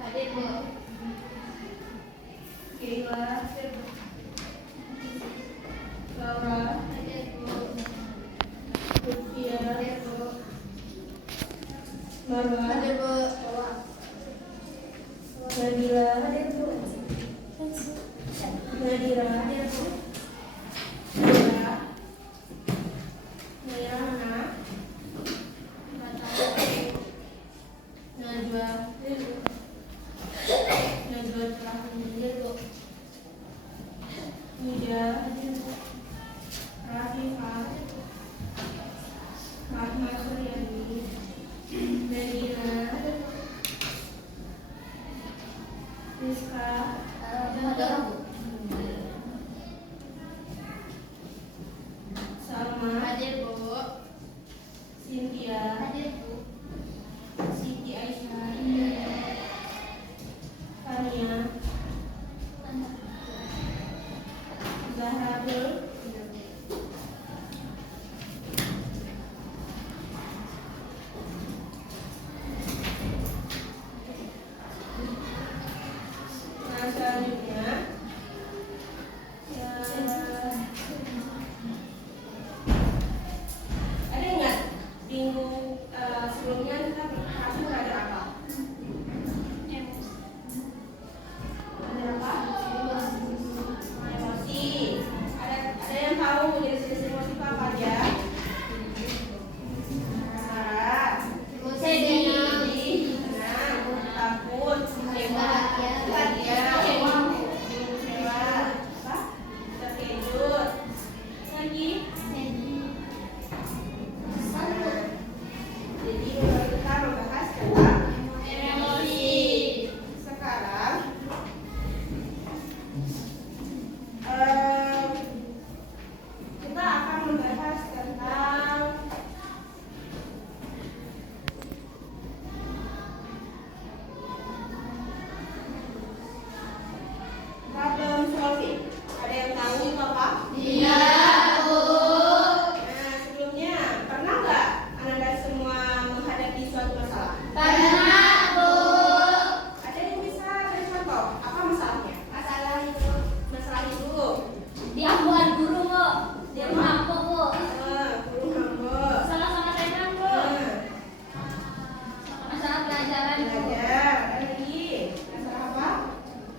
Hadir, Bu. Kayla, Laura, Hadir, Bu. Lutfia, Hadir, Bu. Marwa, Hadir, Bu. Nabila, Nadira, Hadir, Bu. Nora, Naira mana? Najwa, Najwa telah meninggal. Muda, Rafifah, Fatma Suryani, Medina, Rizka, Hadir, Bu. Salma, Hadir, Bu. Cynthia, Hadir, Bu. Siti Aisyah, Fania, Zahra Abdul, nah selanjutnya ya, ada ingat minggu sebelumnya kita kamu ada apa? Ada apa? Emosi. Ada yang tahu jenis-jenis emosi itu apa aja? Marah, sedih, senang, takut, kecewa, bahagia, kecewa, apa? Terkejut, lagi. Jadi kita membahas tentang emosi. Sekarang kita akan membahas tentang problem solving. Ada yang tahu itu apa? Nah, sebelumnya pernah nggak Anda semua menghadapi suatu masalah? Ada yang bisa beri contoh? Apa masalahnya? Masalah itu Dia buat guru, Bu. Dia merampok, Bu. guru ngambek. Salah-salah tenan, Bu. Masalah pelajaran, Bu. Belajar. Ada lagi masalah apa?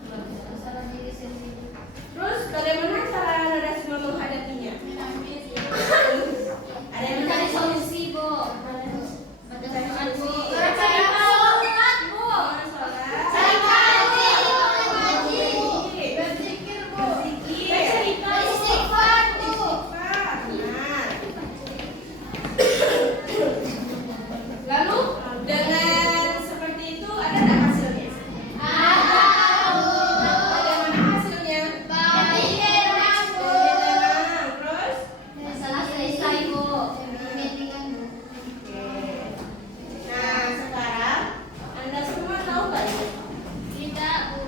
Masalah diri sendiri. Terus bagaimana cara Anda semua menghadapinya? Ada yang Mencari mencari solusi, Bu. Baca Quran, Bu. Cari sholat, Bu. Cari Ngaji. Berzikir, Bu. Istighfar, Bu. Lalu dengan seperti itu ada nggak hasilnya? Ada, Bu. Bagaimana hasilnya? Tenang, Bu. Tenang. Terus? Masalah selesai, Bu. Oke. Nah, sekarang Anda semua tahu nggak ini? Tidak, Bu.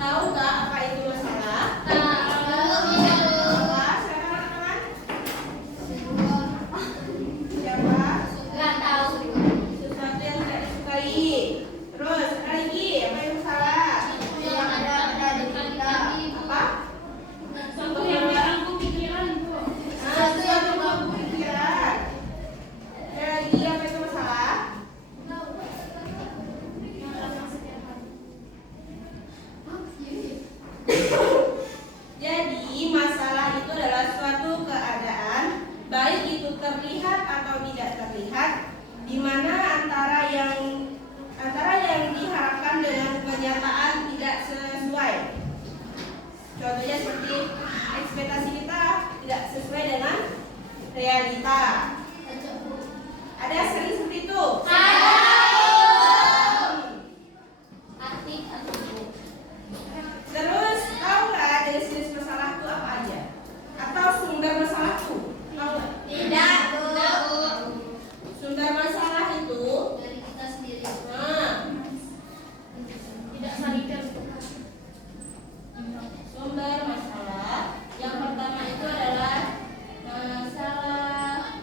Tahu nggak apa itu masalah? Tahu. Apa? Silakan teman-teman. Siapa? Nggak tahu. Sesuatu yang tidak disukai. Terus ada lagi apa yang salah? Yang ada di kita. Apa? Contoh yang mengganggu pikiran, Bu. Sesuatu yang mengganggu pikiran. Ada lagi apa itu masalah? Jadi masalah itu adalah suatu keadaan, baik itu terlihat atau tidak terlihat, di mana antara yang diharapkan dengan kenyataan tidak sesuai. Contohnya seperti ekspektasi kita tidak sesuai dengan realita. Ada sering seperti itu. Terus tahu nggak jenis-jenis masalah itu apa aja? Atau sumber masalah itu? Tahu nggak? Tidak, Bu. Sumber masalah itu, Dari kita sendiri. nah, Tidak sadar. sumber masalah yang pertama itu adalah masalah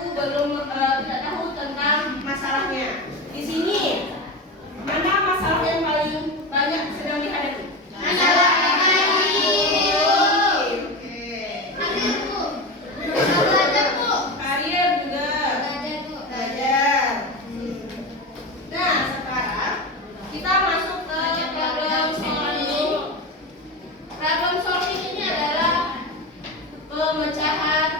tidak tahu tentang masalahnya. Di sini mana masalah yang paling banyak sedang dihadapi? Masalah Karir juga belajar. Nah, sekarang kita masuk ke problem solving. Problem solving ini adalah pemecahan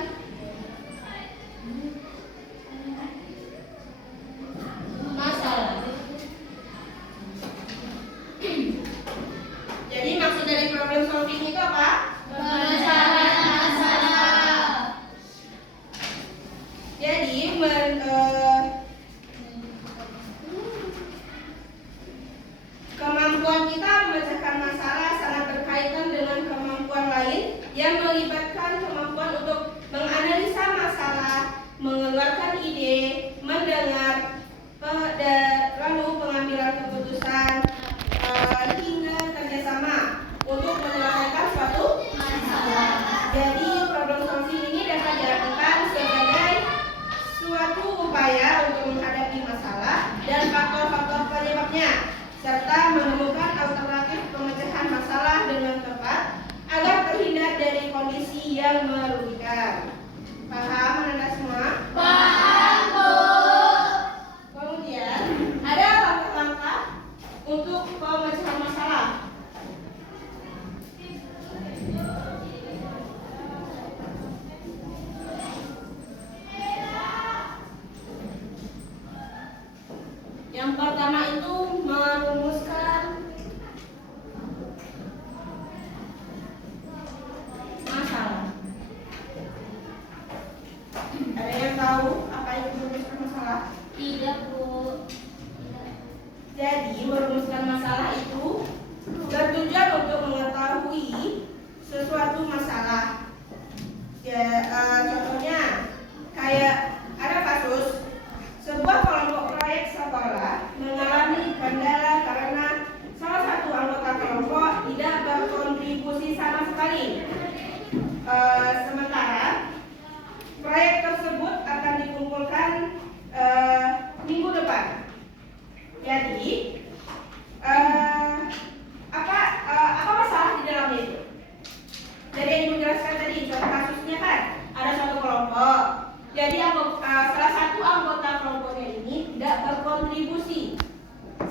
masalah. Jadi maksud dari problem solving itu apa? pemecahan masalah. Jadi kemampuan kita memecahkan masalah sangat berkaitan dengan kemampuan lain yang melibatkan kemampuan untuk menganalisa masalah, mengeluarkan ide, mendengar, lalu pengambilan keputusan, hingga kerjasama untuk menyelesaikan suatu Masalah. Jadi problem solving ini dapat diartikan sebagai suatu upaya untuk menghadapi masalah dan faktor-faktor penyebabnya, serta menemukan alternatif pemecahan masalah dengan tepat agar terhindar dari kondisi yang merugikan. Paham Anda semua? Paham, Bu. Kemudian ada langkah-langkah untuk pemecahan masalah. Yang pertama itu merumuskan masalah. Ada yang tahu apa itu merumuskan masalah? Tidak, Bu. Jadi merumuskan masalah itu bertujuan untuk mengetahui sesuatu masalah. Ya, contohnya kayak ada kasus sebuah kelompok proyek sekolah mengalami kendala karena salah satu anggota kelompok tidak berkontribusi sama sekali. Sementara proyek tersebut akan dikumpulkan minggu depan. Jadi apa masalah di dalamnya itu? Jadi yang Ibu jelaskan tadi contoh kasusnya kan ada satu kelompok. Jadi salah satu anggota kelompoknya ini tidak berkontribusi.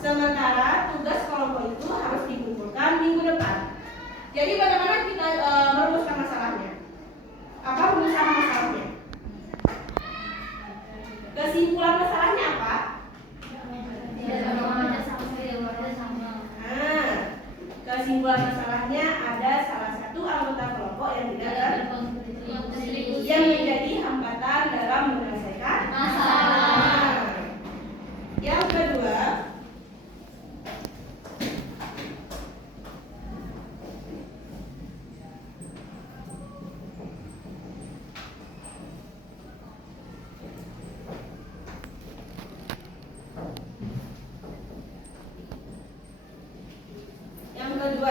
Sementara tugas kelompok itu harus dikumpulkan minggu depan. Jadi bagaimana kita merumuskan masalahnya? Apa rumusan masalahnya? Kesimpulan masalahnya apa? Tidak sama sama. Nah, kesimpulan masalahnya ada salah satu anggota kelompok yang tidak berkontribusi. yang menjadi hambatan dalam menyelesaikan Masalah. Yang kedua,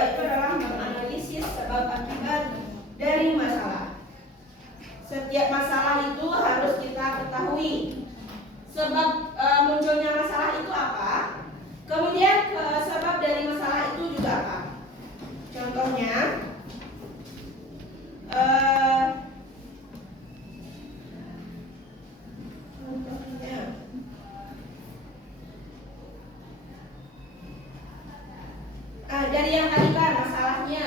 itu adalah menganalisis sebab akibat dari masalah. Setiap masalah itu harus kita ketahui sebab munculnya masalah itu apa, kemudian sebab dari masalah itu juga apa. Contohnya dari yang tadi kan masalahnya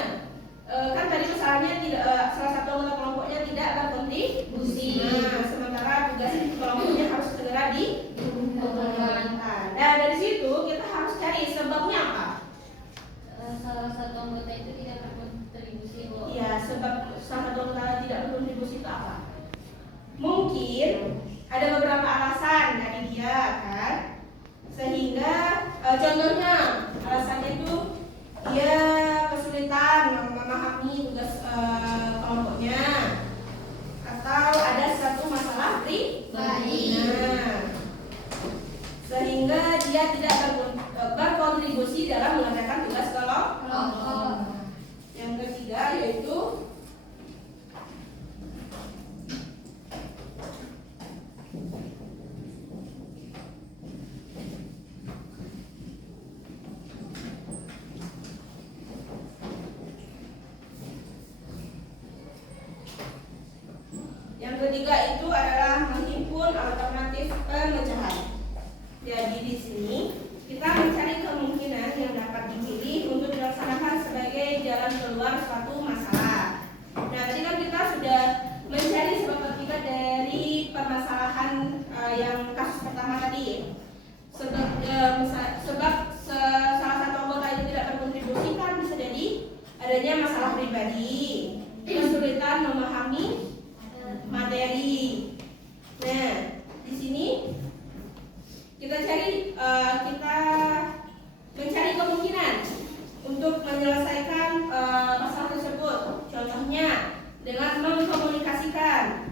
kan tadi masalahnya tidak salah satu anggota kelompoknya tidak berkontribusi. Nah, sementara tugas kelompoknya harus segera dikumpulkan. Nah, dari situ kita harus cari sebabnya apa. Salah satu anggota itu tidak berkontribusi. Iya, sebab salah satu anggota tidak berkontribusi itu apa? Mungkin ada beberapa alasan dari dia kan, sehingga contohnya alasannya itu dia kesulitan memahami tugas kelompoknya, atau ada satu masalah pribadi, sehingga dia tidak berkontribusi dalam mengerjakan tugas kelompok. Yang ketiga yaitu ketiga itu adalah menghimpun alternatif pemecahan. Jadi di sini kita mencari kemungkinan yang dapat dipilih untuk dilaksanakan sebagai jalan keluar suatu masalah. Nah, tadi kan kita sudah mencari sebab akibat dari permasalahan yang kasus pertama tadi. Sebab salah satu anggota itu tidak berkontribusi kan bisa jadi adanya masalah pribadi, kesulitan memahami materi. Nah, di sini kita mencari kemungkinan untuk menyelesaikan masalah tersebut. Contohnya dengan mengkomunikasikan.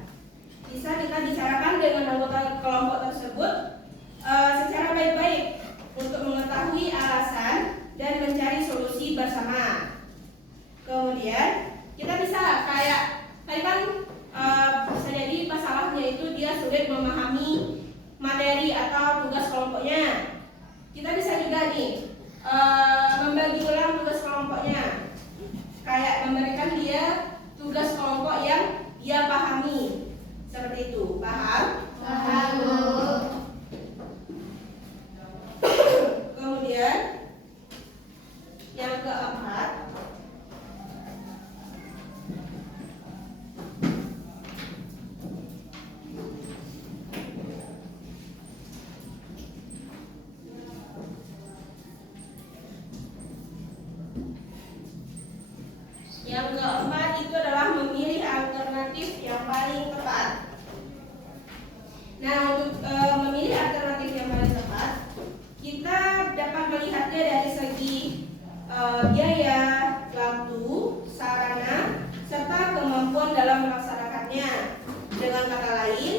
Bisa kita bicarakan dengan anggota kelompok tersebut secara baik-baik untuk mengetahui alasan dan mencari solusi bersama. Kemudian kita bisa kayak tadi kan bisa jadi masalahnya itu dia sulit memahami materi atau tugas kelompoknya. Kita bisa juga nih membagi ulang tugas kelompoknya, kayak memberikan dia tugas kelompok yang dia pahami. Seperti itu, paham? Paham, Bu. Kemudian yang keempat, itu adalah memilih alternatif yang paling tepat. Nah, untuk memilih alternatif yang paling tepat, kita dapat melihatnya dari segi biaya, waktu, sarana, serta kemampuan dalam melaksanakannya. Dengan kata lain,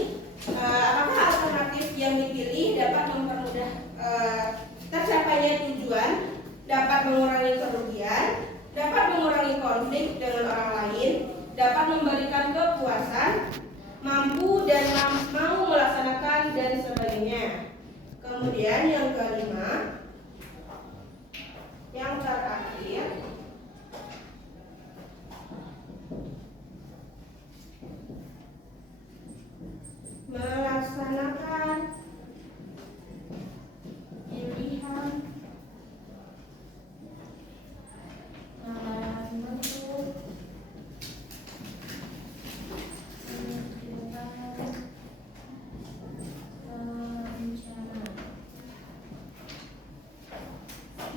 apakah alternatif yang dipilih dapat mempermudah tercapainya tujuan, dapat mengurangi kerugian, dapat mengurangi konflik dengan orang lain, dapat memberikan kepuasan, mampu dan mau melaksanakan dan sebagainya. Kemudian yang kelima, yang terakhir,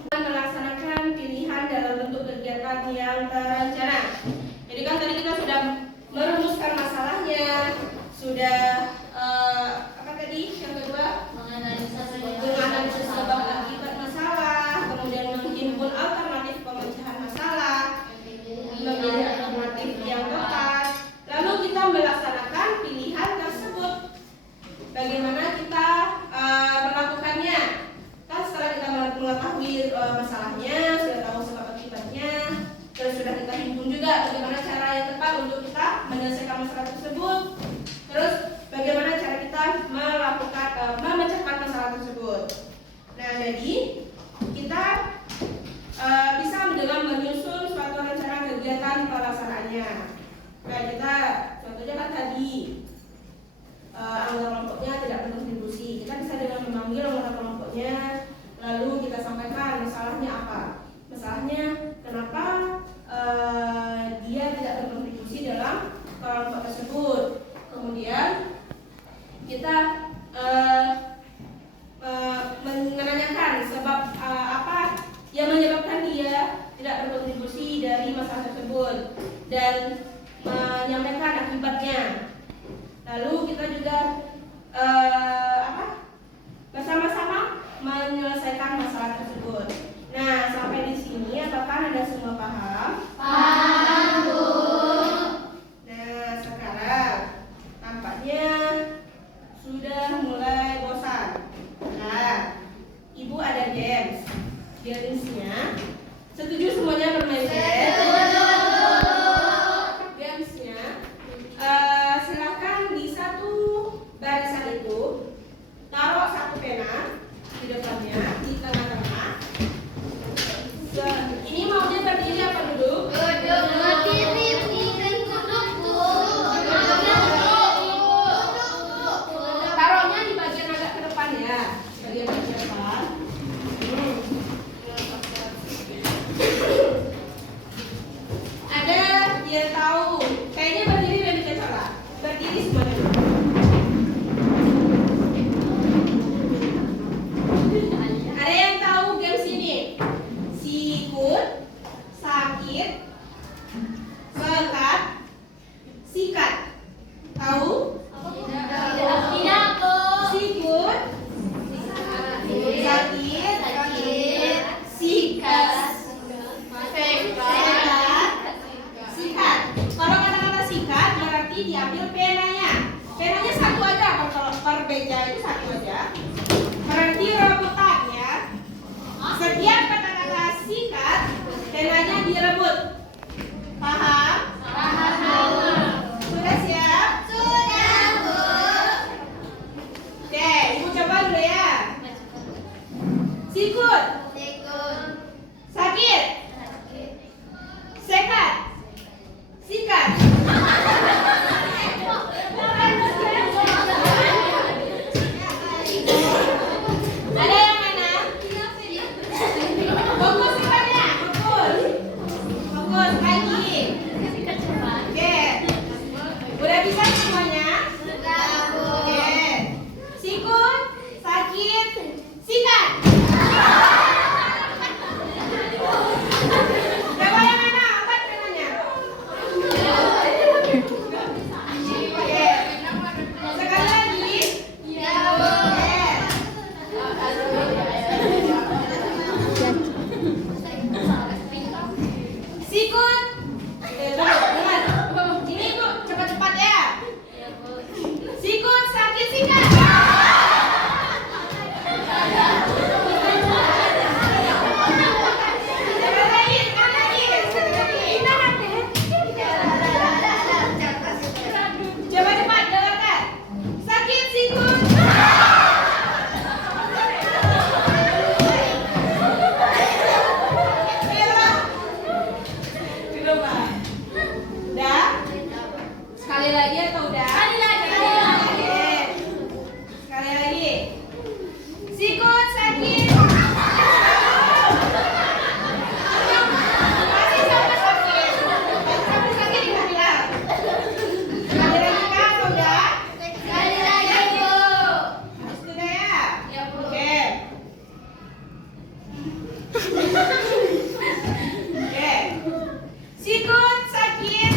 melaksanakan pilihan dalam bentuk kegiatan yang terencana. Jadi kan tadi kita sudah merumuskan masalahnya, sudah apa tadi yang kedua? Menganalisis sebab akibat masalah, kemudian menghimpun alternatif pemecahan masalah, memilih alternatif yang tepat, lalu kita melaksanakan pilihan tersebut. Bagaimana kita melakukannya? Kan setelah kita mengetahui masalahnya, sudah tahu sebab akibatnya, terus sudah kita himpun juga bagaimana cara yang tepat untuk kita menyelesaikan masalah tersebut. Terus bagaimana cara kita melakukan memecahkan masalah tersebut. Nah, jadi kita bisa dengan menyusun suatu rencana kegiatan pelaksanaannya. Nah, kita contohnya kan tadi anggota kelompoknya tidak berkontribusi. Kita bisa dengan memanggil anggota kelompoknya, lalu kita sampaikan masalahnya apa. Masalahnya kenapa dia tidak berkontribusi dalam kelompok tersebut. Kemudian kita menanyakan sebab apa yang menyebabkan dia tidak berkontribusi dari masalah tersebut dan menyampaikan akibatnya. Lalu kita juga bersama-sama menyelesaikan masalah tersebut. Nah, sampai di sini apakah Anda semua paham? Paham, Bu. Nah, sekarang tampaknya sudah mulai bosan. Nah, Ibu ada games. Gamesnya, setuju semuanya bermain games? Gamesnya, silakan di satu barisan itu taruh satu pena di depannya, di tengah-tengah. Ini maunya berdiri apa duduk? Berdiri, bukan duduk, Bu. meja itu satu aja. Berarti rebutannya setiap kata-kata singkat penanya direbut. Paham? Paham. Sudah siap? Sudah, Bu. Oke, Ibu coba dulu ya. Sikut, Sikut. sakit, sehat, sikat. Ada yang mana? Fokus sikatnya, fokus. Fokus lagi. Oke. Udah bisa semuanya? Sudah, Bu. Oke. Sikut, sakit, sikat. Coba yang mana? Obat namanya. Oke. Sekali lagi. Ya, Bu. Sikut. Dengar. Ini Bu, cepat-cepat ya. Ya, Bu. Sikut, sakit, sikat. Sekali lagi, sekali lagi. Coba cepat dengarkan. Sakit, sikut. Belum, Pak. Udah? Sekali lagi atau udah? Sekali lagi. Oke. Sekali lagi. Sikut, sakit. Masih sampai sakit. Sampai sakit nggak bilang? Sekali lagi kah atau udah? Sekali lagi, Bu. Sudah ya? Ya, Bu. Oke. Oke. Sikut, sakit.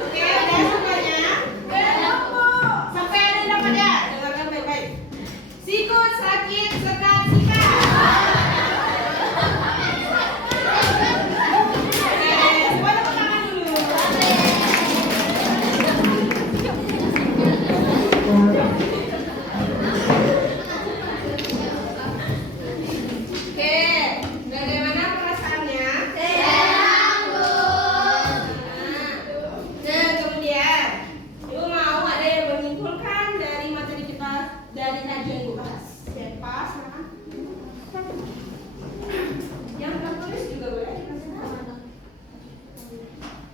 Oke, udah semuanya? Sampai ada yang dapat ya? Dengarkan baik-baik. Sikut, sakit, sekat, sikat. Oke, semua tepuk tangan dulu. Oke, bagaimana perasaannya? Senang, Bu. Nah, kemudian Ibu mau ada yang menyimpulkan dari materi kita dari kajian Ibu bahas. Siapa? Silakan. Yang tertulis juga boleh.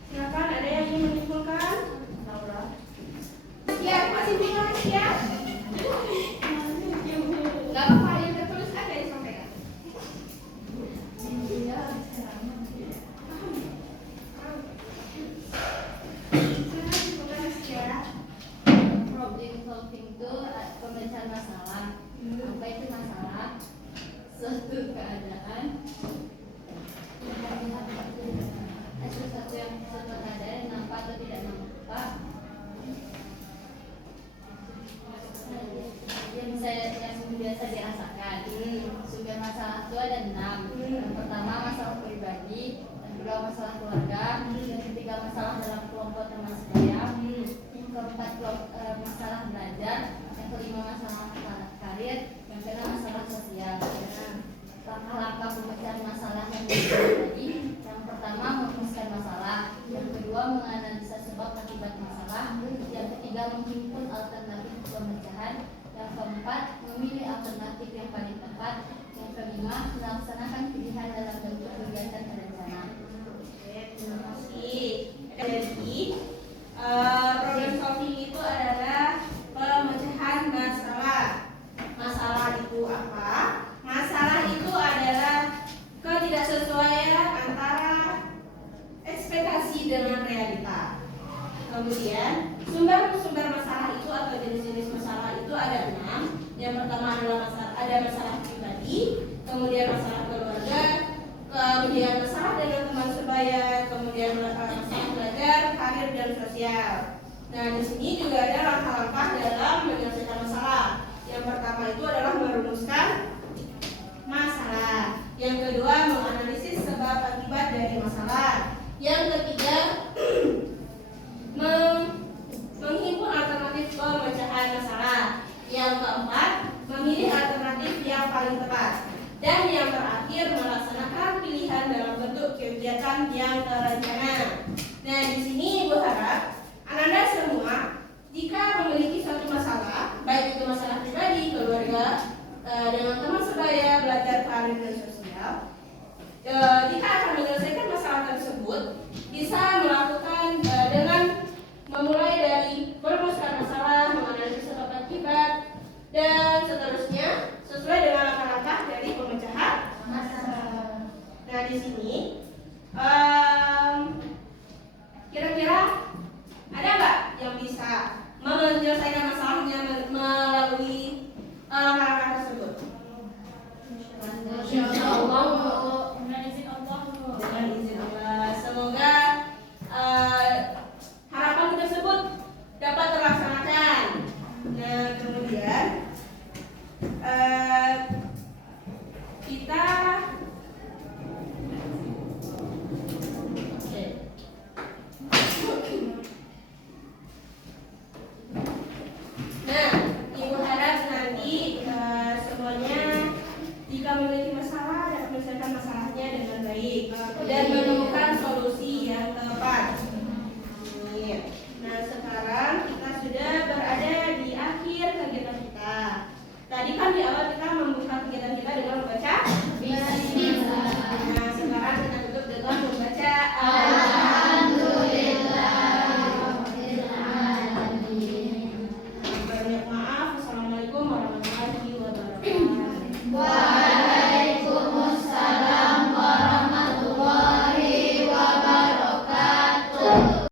Silakan, ada yang ingin menyimpulkan? Laura. Siap, masih tinggal siap. Gak apa-apa, yang tertulis ada yang disampaikan. Problem solving itu pemecahan masalah. Apa itu masalah? Suatu keadaan sesuatu yang nampak atau tidak nampak yang biasa dirasakan. Sumber masalah itu ada 6. Yang pertama masalah pribadi, yang kedua masalah keluarga, yang ketiga masalah dalam kelompok teman sebaya, yang keempat masalah belajar, yang kelima masalah karir, yang keenam masalah sosial. Langkah-langkah pemecahan masalah yang tadi, yang pertama merumuskan masalah, yang kedua menganalisa sebab akibat masalah, yang ketiga menghimpun alternatif pemecahan, yang keempat memilih alternatif yang paling tepat, yang kelima melaksanakan pilihan dalam bentuk kegiatan berencana. Oke, terima kasih. Jadi, problem solving itu adalah pemecahan masalah. Masalah itu apa? Masalah itu adalah ketidaksesuaian antara ekspektasi dengan realita. Kemudian, sumber-sumber masalah itu atau jenis-jenis masalah itu ada 6. Yang pertama adalah masalah pribadi, kemudian masalah keluarga, kemudian masalah dengan teman sebaya, kemudian masalah belajar, karir dan sosial. Nah, di sini juga ada langkah-langkah dalam menyelesaikan masalah. Yang pertama itu adalah merumuskan masalah. Yang kedua menganalisis sebab akibat dari masalah. Yang ketiga Nah, di sini Ibu harap Anda semua jika memiliki suatu masalah, baik itu masalah pribadi, keluarga, dengan teman sebaya, belajar, karir dan sosial, jika akan menyelesaikan masalah tersebut, bisa melakukan dengan memulai dari merumuskan masalah, menganalisis sebab akibat, dan seterusnya sesuai dengan langkah-langkah dari pemecahan masalah. Nah, di sini kira-kira ada nggak yang bisa menyelesaikan masalah